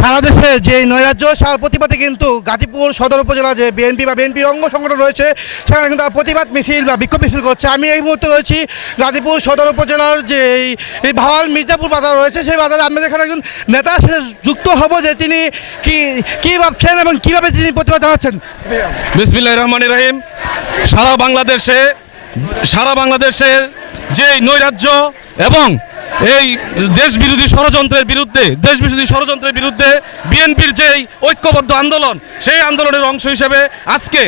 সারা দেশে যে নৈরাজ্য সার প্রতিবাদে কিন্তু গাজীপুর সদর উপজেলা যে বিএনপি বা বিএনপির অঙ্গ সংগঠন রয়েছে সেখানে কিন্তু প্রতিবাদ মিছিল বা বিক্ষোভ মিছিল করছে। আমি এই মুহূর্তে রয়েছি গাজীপুর সদর উপজেলার যে এই ভাওয়াল মির্জাপুর বাজার রয়েছে, সেই বাজারে আমাদের এখানে একজন নেতার সাথে যুক্ত হব যে তিনি কী ভাবছেন এবং কীভাবে তিনি প্রতিবাদ জানাচ্ছেন। বিসমিল্লাহির রহমানির রহিম। সারা বাংলাদেশে যে নৈরাজ্য এবং এই দেশবিরোধী ষড়যন্ত্রের বিরুদ্ধে বিএনপির যেই ঐক্যবদ্ধ আন্দোলন, সেই আন্দোলনের অংশ হিসেবে আজকে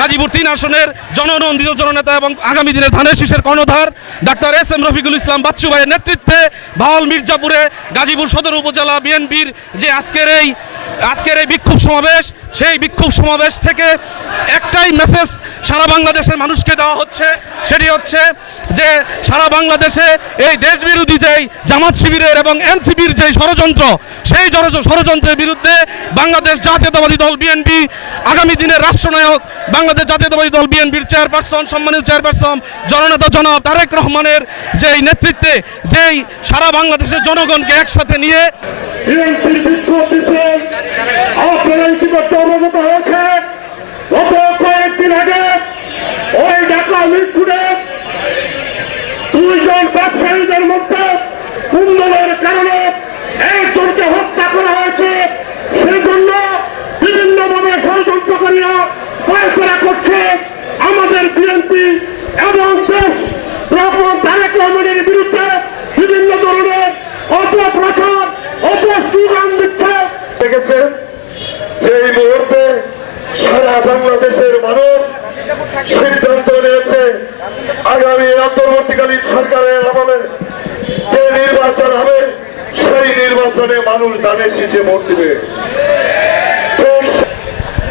গাজীপুর 3 আসনের জননন্দিত জননেতা এবং আগামী দিনের ধানের শীষের কর্ণধার doctor S M Rafiqul Islam Bachchu ভাইয়ের নেতৃত্বে ভাওয়াল মির্জাপুরে গাজীপুর সদর উপজেলা বিএনপির যে আজকের এই বিক্ষোভ সমাবেশ, সেই বিক্ষোভ সমাবেশ থেকে একটাই মেসেজ সারা বাংলাদেশের মানুষকে দেওয়া হচ্ছে, সেটি হচ্ছে যে সারা বাংলাদেশে এই দেশবিরোধী যেই জামাত শিবিরের এবং এনসিপির যেই ষড়যন্ত্র, সেই ষড়যন্ত্রের বিরুদ্ধে বাংলাদেশ জাতীয়তাবাদী দল বিএনপি আগামী দিনের রাষ্ট্রনায়ক বাংলাদেশ জাতীয়তাবাদী দল বিএনপির চেয়ারপারসন, সম্মানিত চেয়ারপারসন জননেতা জনাব তারেক রহমানের যেই নেতৃত্বে যেই সারা বাংলাদেশের জনগণকে একসাথে নিয়ে বিএনপির বিক্ষোভ মিছিল আপনারা ইতিমধ্যে অবগত হয়েছে। গত কয়েকদিন আগে ওই ঢাকা মিরপুরে 2 জন ব্যবসায়ীদের মধ্যে কুন্দলের কারণে একজনকে হত্যা করা হয়েছে। সেজন্য বিভিন্নভাবে ষড়যন্ত্রকারীরা ফয়সলা করছে আমাদের বিএনপি এবং দেশ তারেক রহমানের বিরুদ্ধে বিভিন্ন ধরনের অপপ্রচার অপস্লোগান দিচ্ছে। দেখেছে যে এই মুহূর্তে সারা বাংলাদেশের মানুষ সিদ্ধান্ত নিয়েছে আগামী অন্তর্বর্তীকালীন সরকারের আমলে যে নির্বাচন হবে সেই নির্বাচনে মানুষ ধানের শীষে ভোট দিবে।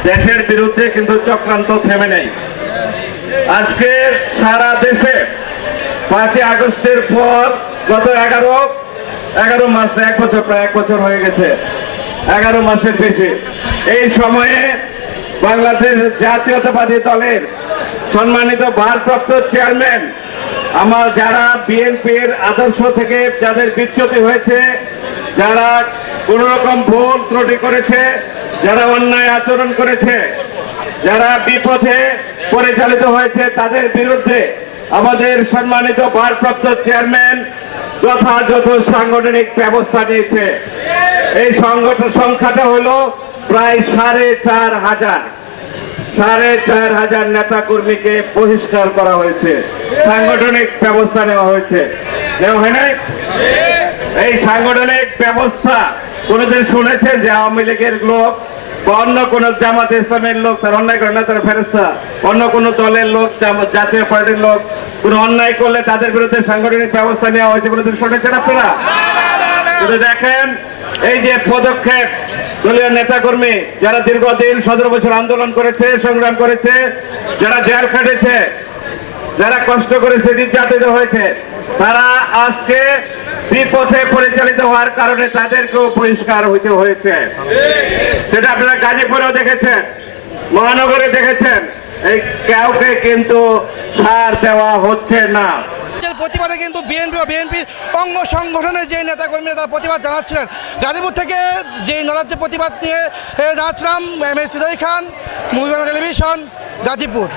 দেশের বিরুদ্ধে কিন্তু চক্রান্ত থেমে নেই। আজকে সারা দেশে 5ই আগস্টের পর গত 11 মাস, প্রায় 1 বছর হয়ে গেছে, 11 মাসের বেশি। এই সময়ে বাংলাদেশ জাতীয়তাবাদী দলের সম্মানিত ভারপ্রাপ্ত চেয়ারম্যান আমার যারা বিএনপির আদর্শ থেকে যাদের বিচ্যুতি হয়েছে, যারা কোন রকম ভুল ত্রুটি করেছে, যারা অন্যায় আচরণ করেছে, যারা বিপথে পরিচালিত হয়েছে, তাদের বিরুদ্ধে আমাদের সম্মানিত ভারপ্রাপ্ত চেয়ারম্যান যথাযথ সাংগঠনিক ব্যবস্থা নিয়েছে। এই সংখ্যাটা হলো প্রায় 4,500 নেতা কর্মীকে বহিষ্কার করা হয়েছে, সাংগঠনিক ব্যবস্থা নেওয়া হয়েছে। হয় নাই? এই সাংগঠনিক ব্যবস্থা কোনদিন শুনেছেন যে আওয়ামী লীগের লোক বা অন্য কোন জামাতে ইসলামের লোক তার অন্যায় করে না, তার ফেরেস্তা, অন্য কোন দলের লোক, জাতীয় পার্টির লোক কোন অন্যায় করলে তাদের বিরুদ্ধে সাংগঠনিক ব্যবস্থা নেওয়া হয়েছে বলে শুনেছেন আপনারা? যদি দেখেন এই যে পদক্ষেপ, দলীয় নেতাকর্মী যারা দীর্ঘদিন 17 বছর আন্দোলন করেছে, সংগ্রাম করেছে, যারা জেল খেটেছে, যারা কষ্ট করেছে, নির্যাতিত হয়েছে, তারা আজকে বিপথে পরিচালিত হওয়ার কারণে তাদেরকেও পরিষ্কার হইতে হয়েছে। সেটা আপনারা গাজীপুরেও দেখেছেন, মহানগরে দেখেছেন। এই কাউকে কিন্তু ছাড় দেওয়া হচ্ছে না। প্রতিবাদে কিন্তু বিএনপির অঙ্গ সংগঠনের যে নেতাকর্মীরা তারা প্রতিবাদ জানাচ্ছিলেন। গাজীপুর থেকে যেই নৈরাজ্য প্রতিবাদ নিয়ে জানাচ্ছিলাম MS Hridoy Khan, movie Bangla television, Gazipur.